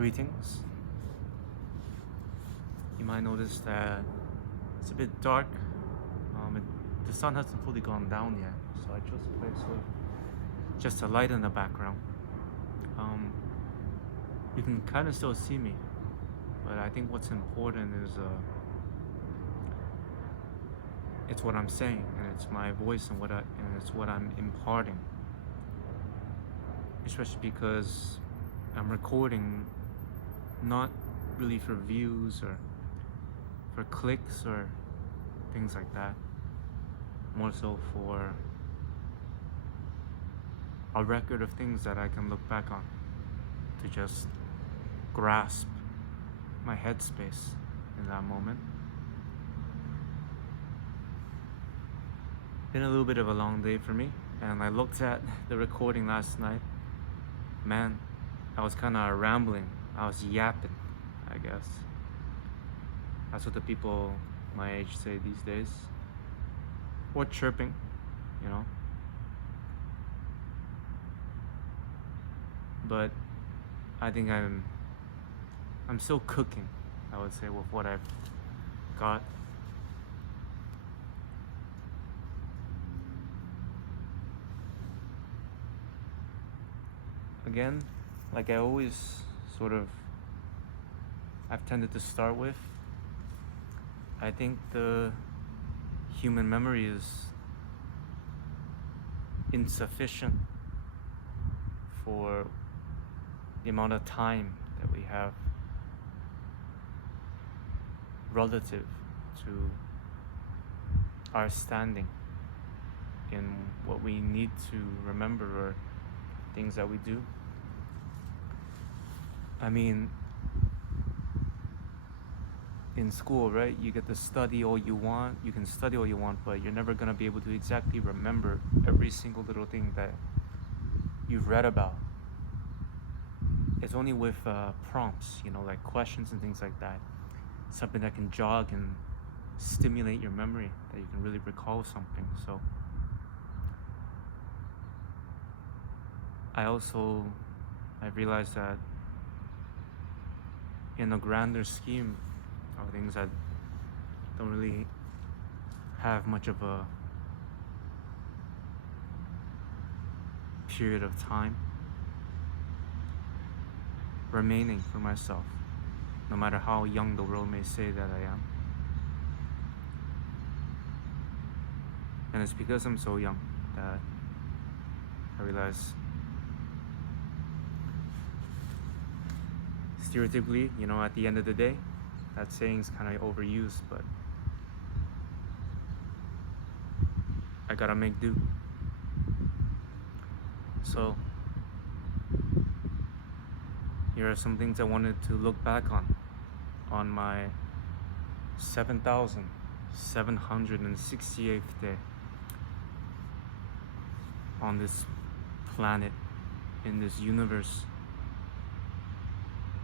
Greetings. You might notice that it's a bit dark. The sun hasn't fully gone down yet, so I chose a place with just a light in the background. Um, you can kind of still see me, but I think what's important is it's what I'm saying, and it's my voice, and it's what I'm imparting. Especially because I'm recording not really for views or for clicks or things like that, more so for a record of things that I can look back on to just grasp my headspace in that moment. Been a little bit of a long day for me, and I looked at the recording last night. Man, I was kind of rambling. I was yapping, I guess. That's what the people my age say these days. Or chirping, you know. But I think I'm still cooking, I would say, with what I've got. Again, like I always I've tended to start with, I think the human memory is insufficient for the amount of time that we have relative to our standing in what we need to remember or things that we do. I mean, in school, right, you get to study all you want, you can study all you want, but you're never going to be able to exactly remember every single little thing that you've read about. It's only with prompts, like questions and things like that, something that can jog and stimulate your memory, that you can really recall something. So I realized that in a grander scheme of things, I don't really have much of a period of time remaining for myself, no matter how young the world may say that I am. And it's because I'm so young that I realize, stereotypically, at the end of the day, that saying's kind of overused, but I gotta make do. So here are some things I wanted to look back on my 7,768th day on this planet, in this universe,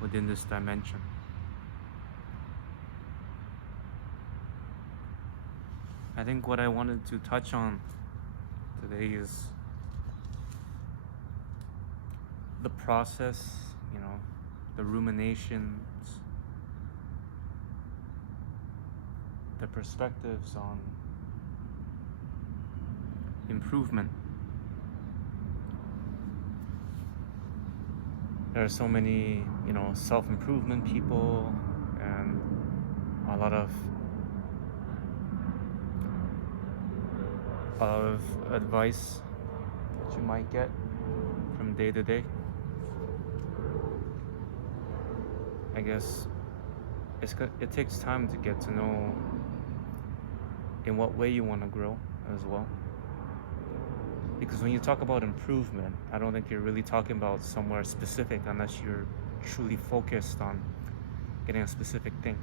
within this dimension. I think what I wanted to touch on today is the process, the ruminations, the perspectives on improvement. There are so many, self-improvement people, and a lot of advice that you might get from day to day. I guess it takes time to get to know in what way you want to grow as well. Because when you talk about improvement, I don't think you're really talking about somewhere specific unless you're truly focused on getting a specific thing.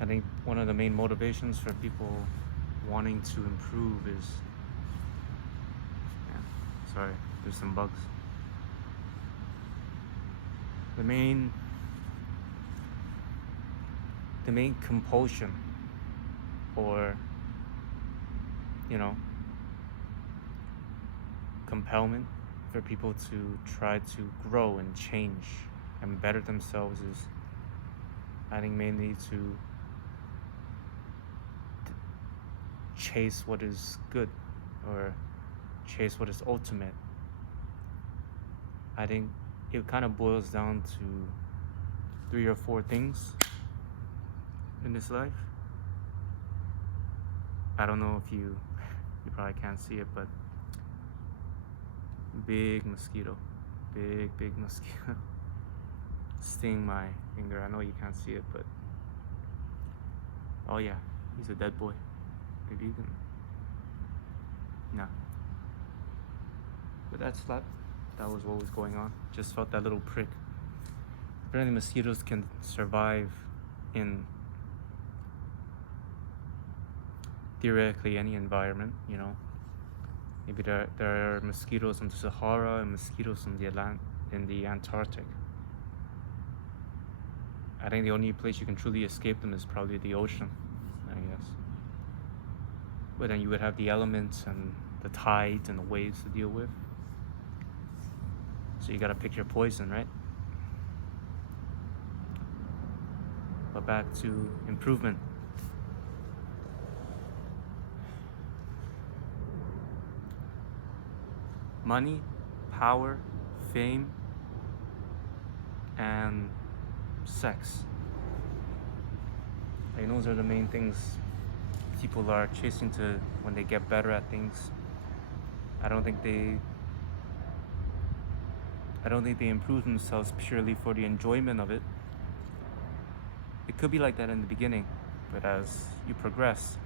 I think one of the main motivations for people wanting to improve is, sorry, there's some bugs. The main compulsion, or compellment for people to try to grow and change and better themselves is, I think, mainly to chase what is good or chase what is ultimate. I think it kind of boils down to 3 or 4 things in this life. I don't know if you probably can't see it, but big mosquito, big mosquito sting my finger. I know you can't see it, but oh yeah, he's a dead boy. Maybe you can. Nah. But that was what was going on. Just felt that little prick. Apparently mosquitoes can survive in theoretically any environment, you know. Maybe there are mosquitoes in the Sahara and mosquitoes in the Antarctic. I think the only place you can truly escape them is probably the ocean, I guess. But then you would have the elements and the tides and the waves to deal with. So you gotta pick your poison, right? But back to improvement. Money, power, fame, and sex. Like, those are the main things people are chasing to when they get better at things. I don't think they improve themselves purely for the enjoyment of it. It could be like that in the beginning, but as you progress,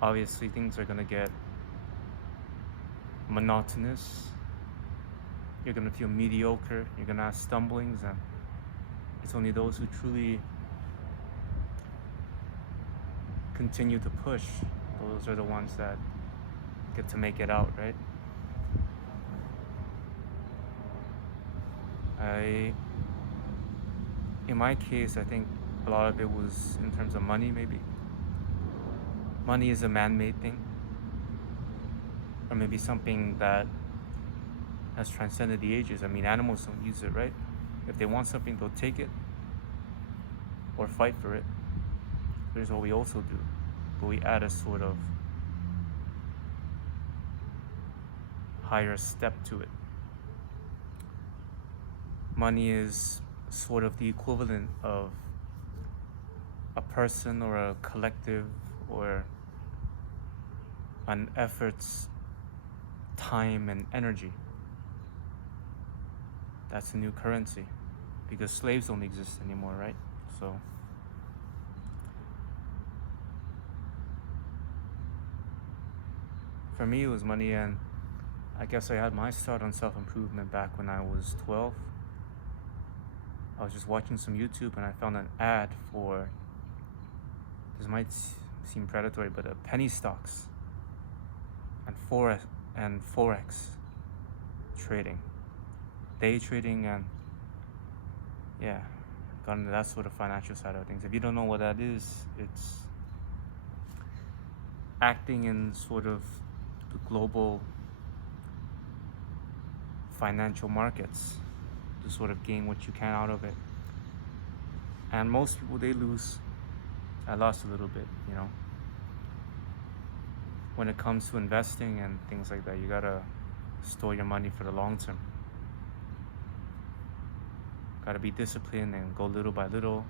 obviously things are gonna get monotonous. You're gonna feel mediocre. You're gonna have stumblings, and it's only those who truly continue to push. Those are the ones that get to make it out, right? In my case, I think a lot of it was in terms of money, maybe. Money is a man-made thing, or maybe something that has transcended the ages. I mean, animals don't use it, right? If they want something, they'll take it or fight for it. Here's what we also do, but we add a sort of higher step to it. Money is sort of the equivalent of a person or a collective or an effort's time and energy. That's a new currency because slaves don't exist anymore, right? So for me, it was money, and I guess I had my start on self-improvement back when I was 12. I was just watching some YouTube and I found an ad for, this might seem predatory, but penny stocks and forex trading, day trading, and yeah, got into that sort of financial side of things. If you don't know what that is, it's acting in sort of the global financial markets to sort of gain what you can out of it. And most people, they lose. I lost a little bit, you know. When it comes to investing and things like that, you gotta store your money for the long term. Gotta be disciplined and go little by little.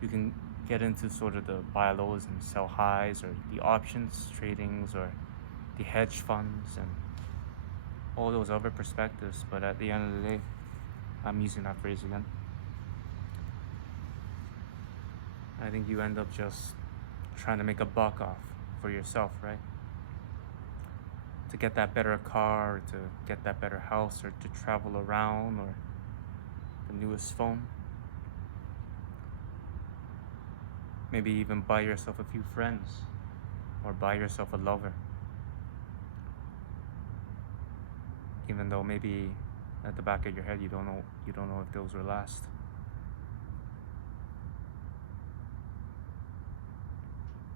You can get into sort of the buy lows and sell highs, or the options tradings, or the hedge funds, and all those other perspectives. But at the end of the day, I'm using that phrase again, I think you end up just trying to make a buck off for yourself, right? To get that better car, or to get that better house, or to travel around, or the newest phone. Maybe even buy yourself a few friends, or buy yourself a lover. Even though maybe at the back of your head you don't know if those will last.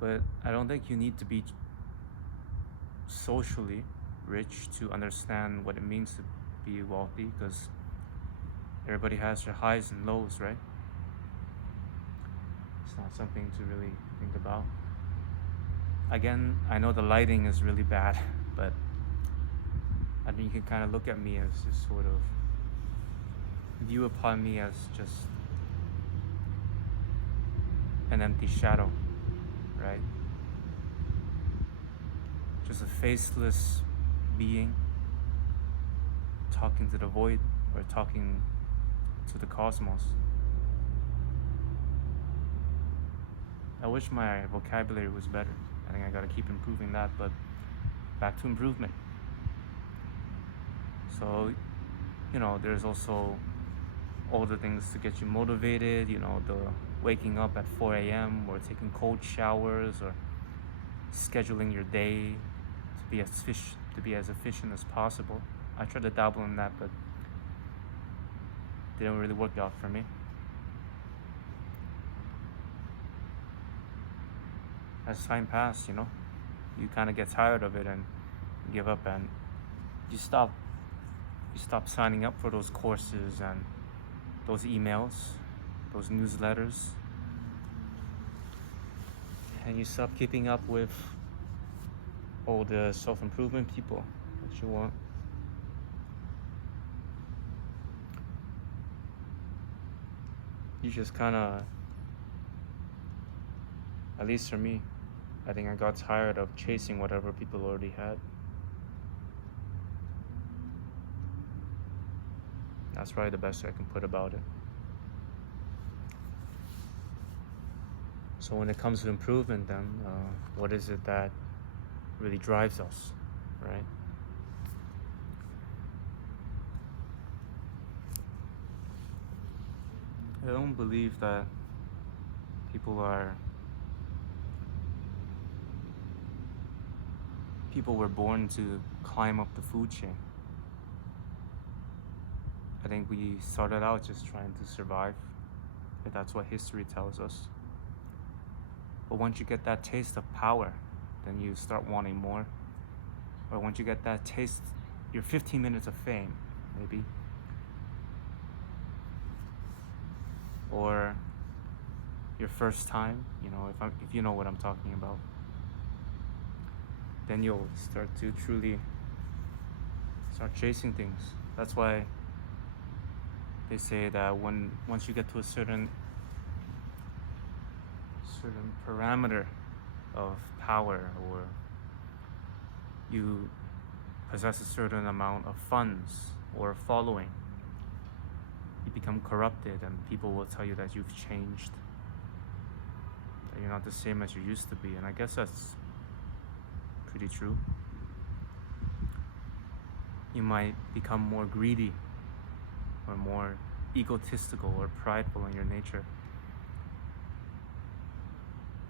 But I don't think you need to be socially rich to understand what it means to be wealthy, because everybody has their highs and lows, right? It's not something to really think about. Again, I know the lighting is really bad, but I think you can kind of look at me as just sort of view upon me as just an empty shadow, right? Just a faceless being talking to the void or talking to the cosmos. I wish my vocabulary was better. I think I gotta keep improving that, but back to improvement. So, there's also all the things to get you motivated, the waking up at 4 a.m. or taking cold showers or scheduling your day to be as efficient as possible. I tried to dabble in that, but didn't really work out for me. As time passed, you kind of get tired of it and give up, and you stop signing up for those courses and those emails, those newsletters, and you stop keeping up with all the self-improvement people that you want. You just kind of, at least for me, I think I got tired of chasing whatever people already had. That's probably the best I can put about it. So when it comes to improvement, then what is it that really drives us, right? I don't believe that people were born to climb up the food chain. I think we started out just trying to survive. And that's what history tells us. But once you get that taste of power, then you start wanting more. Or once you get that taste, your 15 minutes of fame, maybe. Or your first time, if you know what I'm talking about. Then you'll start to truly start chasing things. That's why they say that once you get to a certain parameter of power, or you possess a certain amount of funds or following, you become corrupted, and people will tell you that you've changed, that you're not the same as you used to be. And I guess that's pretty true. You might become more greedy or more egotistical or prideful in your nature.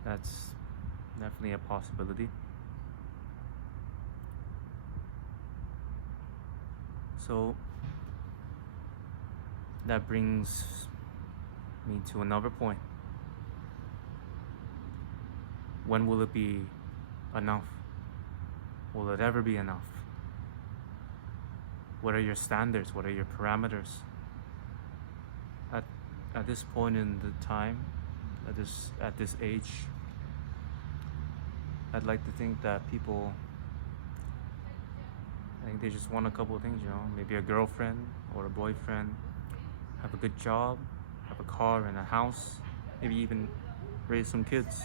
That's definitely a possibility. So that brings me to another point. When will it be enough? Will it ever be enough? What are your standards? What are your parameters? At this point in the time, at this age, I'd like to think that people, I think they just want a couple of things, maybe a girlfriend or a boyfriend, have a good job, have a car and a house, maybe even raise some kids.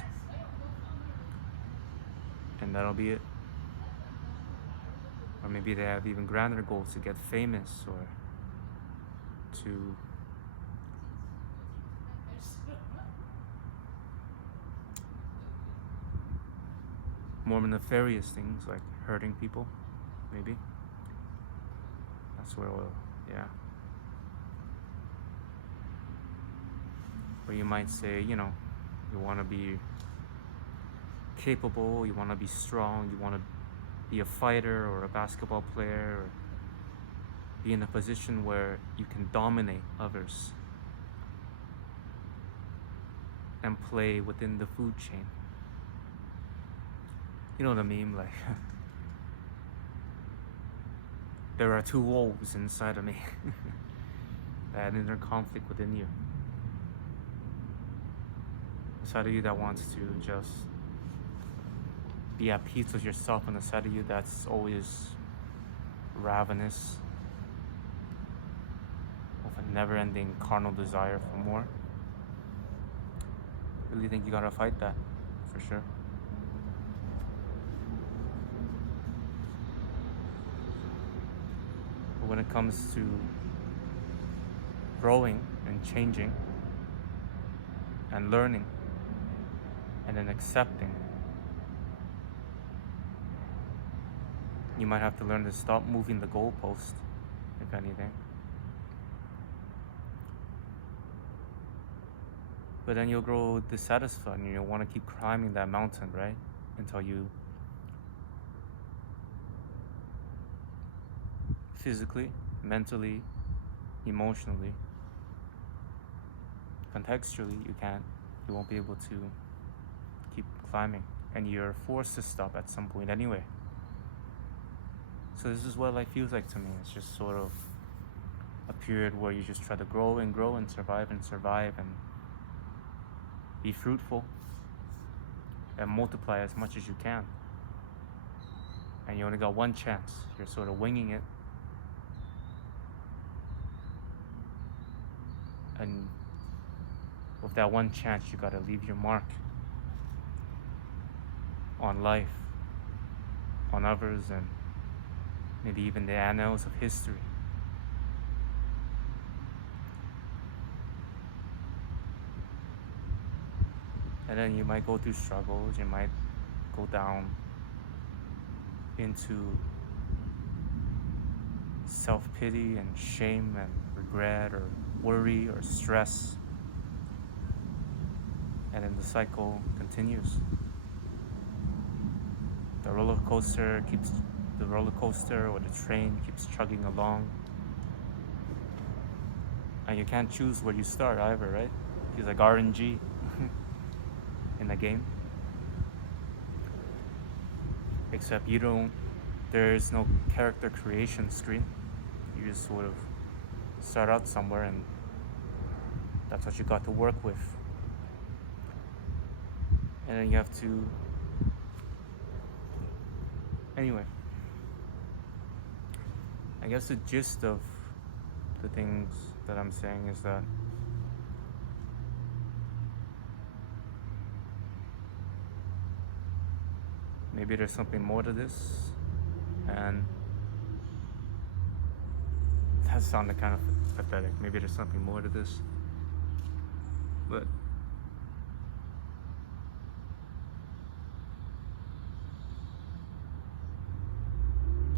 And that'll be it. Or maybe they have even grander goals, to get famous or to more nefarious things like hurting people, maybe. That's where Or you might say, you want to be capable, you want to be strong, you want to be a fighter or a basketball player, or be in a position where you can dominate others and play within the food chain. You know what I mean? Like, there are two wolves inside of me. That inner conflict within you. The side of you that wants to just be at peace with yourself, and the side of you that's always ravenous, with a never-ending carnal desire for more. I really think you gotta fight that, for sure. But when it comes to growing and changing and learning and then accepting, you might have to learn to stop moving the goalpost, if anything. But then you'll grow dissatisfied and you'll want to keep climbing that mountain, right? Until you physically, mentally, emotionally, contextually, you won't be able to keep climbing, and you're forced to stop at some point anyway. So this is what life feels like to me. It's just sort of a period where you just try to grow and grow and survive and be fruitful and multiply as much as you can. And you only got one chance. You're sort of winging it. And with that one chance, you gotta leave your mark on life, on others, and maybe even the annals of history. And then you might go through struggles, you might go down into self-pity and shame and regret or worry or stress. And then the cycle continues. The roller coaster or the train keeps chugging along. And you can't choose where you start either, right? It's like RNG in the game. Except there's no character creation screen. You just sort of start out somewhere and that's what you got to work with. And then you have to... Anyway, I guess the gist of the things that I'm saying is that maybe there's something more to this, and that sounded kind of pathetic. Maybe there's something more to this, but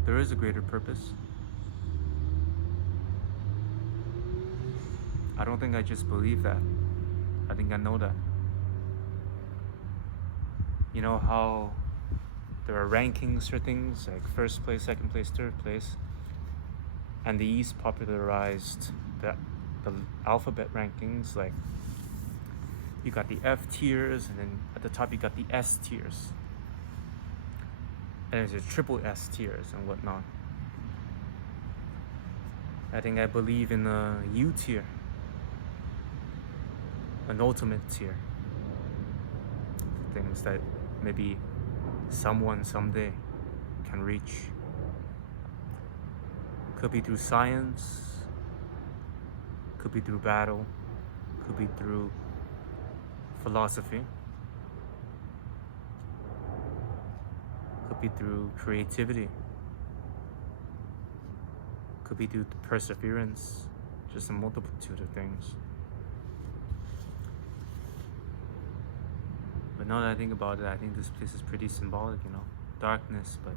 there is a greater purpose. I don't think I just believe that. I think I know that. You know how there are rankings for things like first place, second place, third place, and the East popularized the alphabet rankings. Like you got the F tiers, and then at the top you got the S tiers, and there's a triple S tiers and whatnot. I think I believe in a U tier, an ultimate tier, things that maybe someone someday can reach. Could be through science, could be through battle, could be through philosophy, could be through creativity, could be through perseverance, just a multitude of things. But now that I think about it, I think this place is pretty symbolic, you know? Darkness, but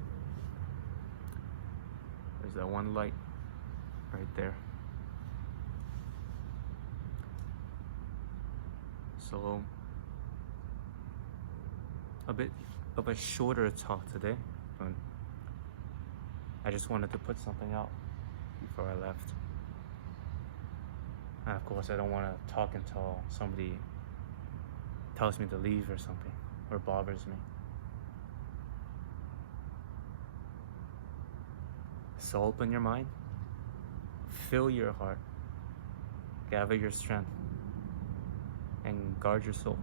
there's that one light right there. So, a bit of a shorter talk today, but I just wanted to put something out before I left. And of course, I don't want to talk until somebody tells me to leave or something, or bothers me. So open your mind, fill your heart, gather your strength, and guard your soul.